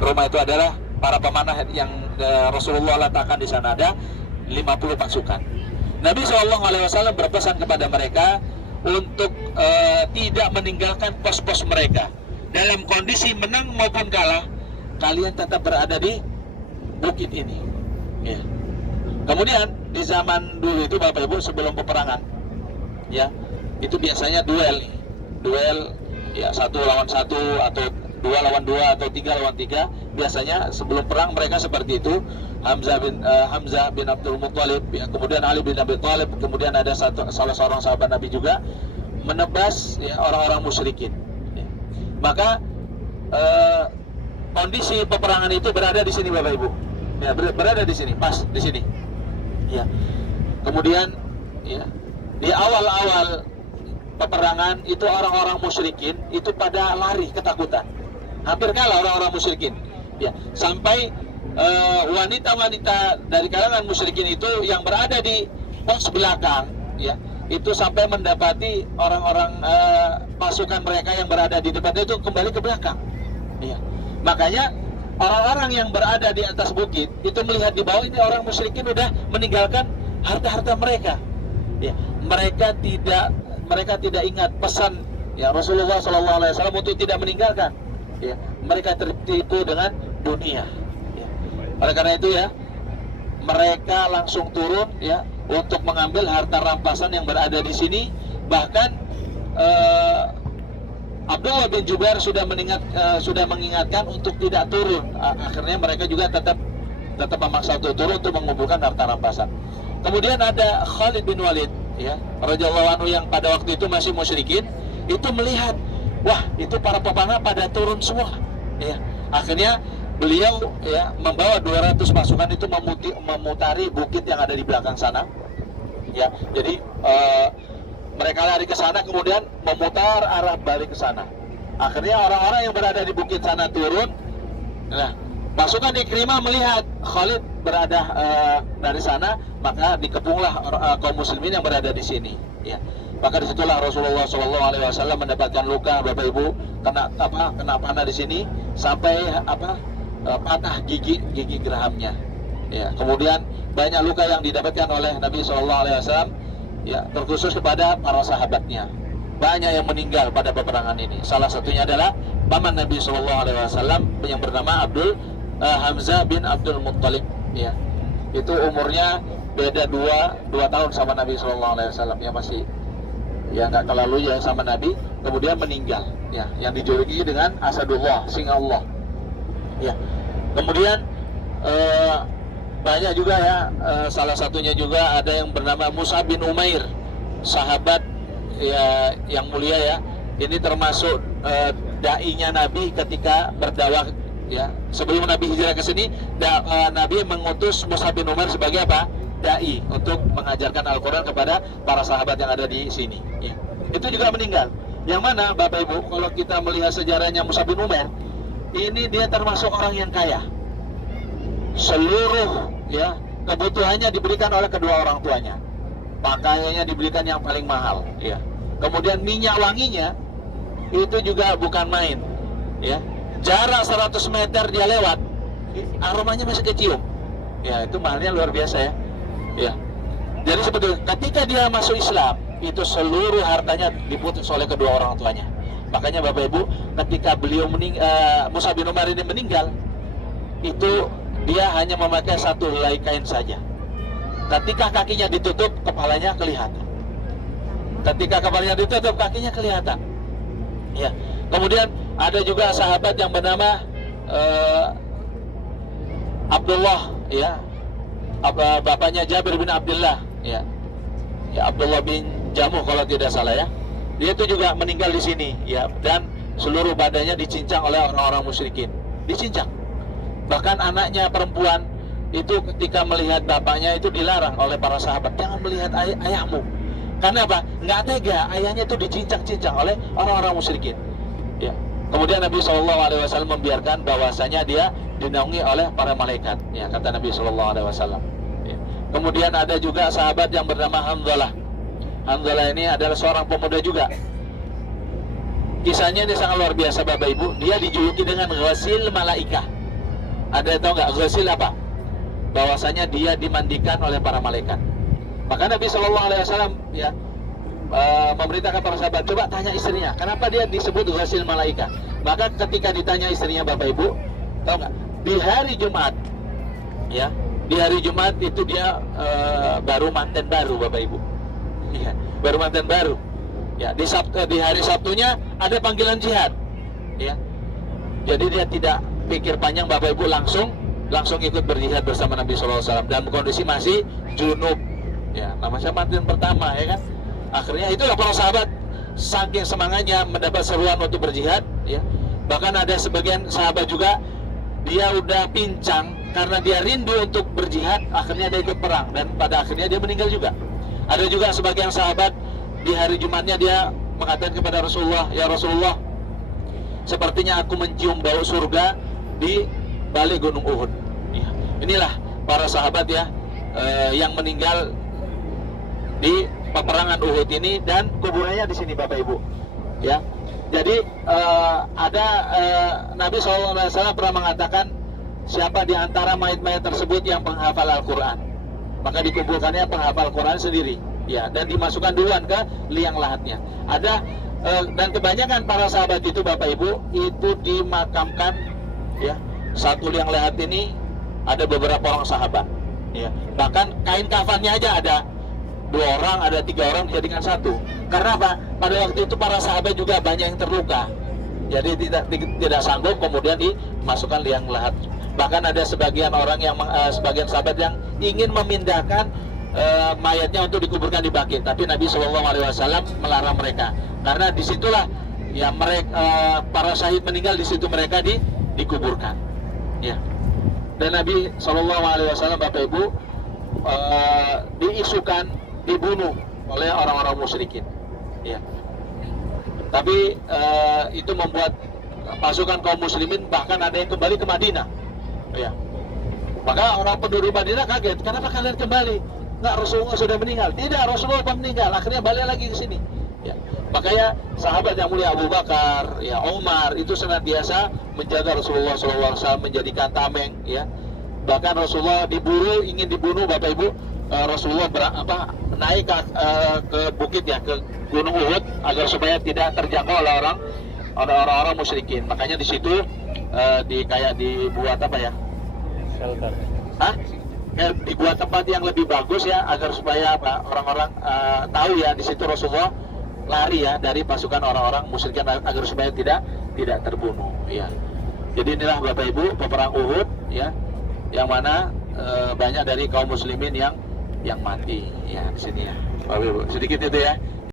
rumah itu adalah para pemanah yang Rasulullah letakkan di sana, ada 50 pasukan. Nabi SAW berpesan kepada mereka untuk tidak meninggalkan pos-pos mereka. Dalam kondisi menang maupun kalah, kalian tetap berada di bukit ini. Ya. Kemudian di zaman dulu itu Bapak Ibu, sebelum peperangan, ya, itu biasanya duel ya, 1 lawan 1 atau 2 lawan 2 atau 3 lawan 3. Biasanya sebelum perang mereka seperti itu. Hamzah bin Abdul Muttalib, ya, kemudian Ali bin Abi Thalib, kemudian ada salah seorang sahabat Nabi juga menebas, ya, orang-orang musyrikin. Ya. Maka kondisi peperangan itu berada di sini Bapak Ibu. Ya, berada di sini, pas di sini. Ya. Kemudian, ya, di awal-awal peperangan itu orang-orang musyrikin itu pada lari ketakutan. Hampir kalah orang-orang musyrikin. Ya, sampai wanita-wanita dari kalangan musyrikin itu yang berada di pos belakang, ya, itu sampai mendapati orang-orang pasukan mereka yang berada di depan itu kembali ke belakang. Ya. Makanya orang-orang yang berada di atas bukit itu melihat di bawah ini orang musyrikin udah meninggalkan harta-harta mereka. Ya, mereka tidak ingat pesan, ya, Rasulullah SAW untuk tidak meninggalkan. Ya, mereka tertipu dengan dunia. Ya. Oleh karena itu, ya, mereka langsung turun, ya, untuk mengambil harta rampasan yang berada di sini. Bahkan Abdullah bin Jubair sudah mengingatkan untuk tidak turun. Akhirnya mereka juga tetap memaksa untuk turun untuk mengumpulkan harta rampasan. Kemudian ada Khalid bin Walid, ya, radhiyallahu anhu, yang pada waktu itu masih musyrikin, itu melihat, wah, itu para pemanah pada turun semua. Ya. Akhirnya beliau, ya, membawa 200 pasukan itu memutari bukit yang ada di belakang sana. Ya, jadi mereka lari ke sana, kemudian memutar arah balik ke sana. Akhirnya orang-orang yang berada di bukit sana turun. Nah, pasukan Ikrimah melihat Khalid berada dari sana, maka dikepunglah kaum muslimin yang berada di sini. Ya. Maka disitulah Rasulullah SAW mendapatkan luka, Bapak Ibu, kena panah di sini sampai patah gigi gerahamnya. Ya. Kemudian banyak luka yang didapatkan oleh Nabi SAW. Ya, terkhusus kepada para sahabatnya. Banyak yang meninggal pada peperangan ini. Salah satunya adalah paman Nabi SAW yang bernama Hamzah bin Abdul Muttalib. Ya, itu umurnya beda 2 tahun sama Nabi SAW. Ya, masih, ya, nggak terlalu ya sama Nabi. Kemudian meninggal. Ya, yang dijuluki dengan Asadullah, singa Allah. Ya, kemudian banyak juga, ya, salah satunya juga ada yang bernama Musa bin Umair, sahabat, ya, yang mulia, ya. Ini termasuk dai-nya Nabi ketika berdakwah, ya. Sebelum Nabi hijrah ke sini, Nabi mengutus Musa bin Umair sebagai apa? Dai, untuk mengajarkan Al-Quran kepada para sahabat yang ada di sini. Ya. Itu juga meninggal. Yang mana, Bapak Ibu, kalau kita melihat sejarahnya Musa bin Umair, ini dia termasuk orang yang kaya. Seluruh, ya, kebutuhannya diberikan oleh kedua orang tuanya. Pakaiannya diberikan yang paling mahal, ya. Kemudian minyak wanginya itu juga bukan main, ya. Jarak 100 meter dia lewat, aromanya masih kecium. Ya, itu mahalnya luar biasa, ya. Ya. Jadi sebetulnya ketika dia masuk Islam, itu seluruh hartanya diputus oleh kedua orang tuanya. Makanya Bapak Ibu, ketika beliau Musa bin Umar ini meninggal, itu dia hanya memakai satu helai kain saja. Ketika kakinya ditutup, kepalanya kelihatan. Ketika kepalanya ditutup, kakinya kelihatan. Ya. Kemudian ada juga sahabat yang bernama Abdullah, ya, bapaknya Jabir bin Abdullah, ya, ya, Abdullah bin Jamuh kalau tidak salah, ya. Dia itu juga meninggal di sini, ya, dan seluruh badannya dicincang oleh orang-orang musyrikin, dicincang. Bahkan anaknya perempuan itu ketika melihat bapaknya itu dilarang oleh para sahabat, jangan melihat ayahmu. Karena apa? Nggak tega, ayahnya itu dicincang-cincang oleh orang-orang musyrikin. Ya. Kemudian Nabi SAW membiarkan bahwasanya dia dinaungi oleh para malaikat. Ya, kata Nabi SAW. Ya. Kemudian ada juga sahabat yang bernama Hanzalah. Hanzalah ini adalah seorang pemuda juga. Kisahnya ini sangat luar biasa, Bapak Ibu. Dia dijuluki dengan Ghasil Malaikah. Ada tahu nggak ghusil apa? Bahwasanya dia dimandikan oleh para malaikat. Maka Nabi Shallallahu Alaihi Wasallam ya memerintahkan para sahabat, coba tanya istrinya, kenapa dia disebut ghusil malaikat? Maka ketika ditanya istrinya, Bapak Ibu, tahu nggak? Di hari Jumat, ya, di hari Jumat itu dia baru manten baru, Bapak Ibu. Ya, baru manten baru. Ya, di hari Sabtunya ada panggilan jihad. Ya. Jadi dia tidak pikir panjang, Bapak Ibu, langsung ikut berjihad bersama Nabi Sallallahu Alaihi Wasallam dalam kondisi masih junub. Ya, namanya manten pertama, ya kan? Akhirnya itulah para sahabat saking semangatnya mendapat seruan untuk berjihad, ya. Bahkan ada sebagian sahabat juga dia udah pincang karena dia rindu untuk berjihad, akhirnya dia ikut perang dan pada akhirnya dia meninggal juga. Ada juga sebagian sahabat di hari Jumatnya dia mengatakan kepada Rasulullah, ya Rasulullah, sepertinya aku mencium bau surga di balik gunung Uhud. Ya. Inilah para sahabat ya yang meninggal di peperangan Uhud ini dan kuburannya di sini, Bapak Ibu. Ya. Jadi ada Nabi SAW pernah mengatakan, siapa di antara mayat-mayat tersebut yang penghafal Al-Quran, maka dikumpulkannya penghafal Quran sendiri, ya, dan dimasukkan duluan ke liang lahatnya. Ada dan kebanyakan para sahabat itu, Bapak Ibu, itu dimakamkan, ya, satu liang lahat ini ada beberapa orang sahabat, ya. Bahkan kain kafannya aja ada 2 orang, ada 3 orang dijadikan satu. Karena apa? Pada waktu itu para sahabat juga banyak yang terluka, jadi tidak sanggup kemudian dimasukkan liang lahat. Bahkan ada sebagian orang yang sebagian sahabat yang ingin memindahkan mayatnya untuk dikuburkan di Baqi, tapi Nabi SAW melarang mereka karena disitulah ya mereka para syahid meninggal, di situ mereka dikuburkan, ya. Dan Nabi SAW, Bapak Ibu, diisukan dibunuh oleh orang-orang musyrikin, ya. Tapi itu membuat pasukan kaum muslimin bahkan ada yang kembali ke Madinah, ya. Maka orang penduduk Madinah kaget, kenapa kalian kembali? Nggak, Rasulullah sudah meninggal. Tidak, Rasulullah belum meninggal. Akhirnya balik lagi ke sini, ya. Makanya sahabat yang mulia Abu Bakar, ya, Umar itu senantiasa menjaga Rasulullah SAW, menjadikan tameng, ya. Bahkan Rasulullah ingin dibunuh, Bapak Ibu. Rasulullah naik ke bukit, ya, ke Gunung Uhud agar supaya tidak terjangkau oleh orang-orang musyrikin. Makanya di situ kayak dibuat apa ya? Shelter. Dibuat tempat yang lebih bagus, ya, agar supaya orang-orang tahu, ya, di situ Rasulullah lari, ya, dari pasukan orang-orang musyrikin agar supaya tidak terbunuh, ya. Jadi inilah Bapak Ibu peperang Uhud, ya, yang mana banyak dari kaum muslimin yang mati, ya, di sini, ya, Bapak Ibu. Sedikit itu, ya.